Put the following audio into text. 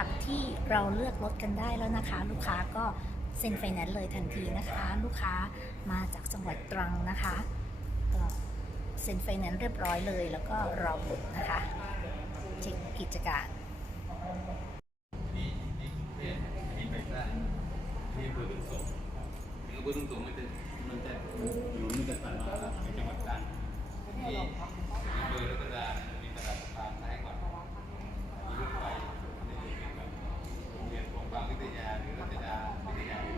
ากที่เราเลือกรถกันได้แล้วนะคะ ลูกค้าก็เซ็นไฟแนนซ์เลยทันทีนะคะ ลูกค้ามาจากจังหวัดตรังนะคะก็เซ็นไฟแนนซ์เรียบร้อยเลย แล้วก็รอผลนะคะเช็คกิจการที่ไปได้ที่อำเภอบึงสงที่อำเภอบึงสงมันจะมันจะหลุนมันจะ Yeah.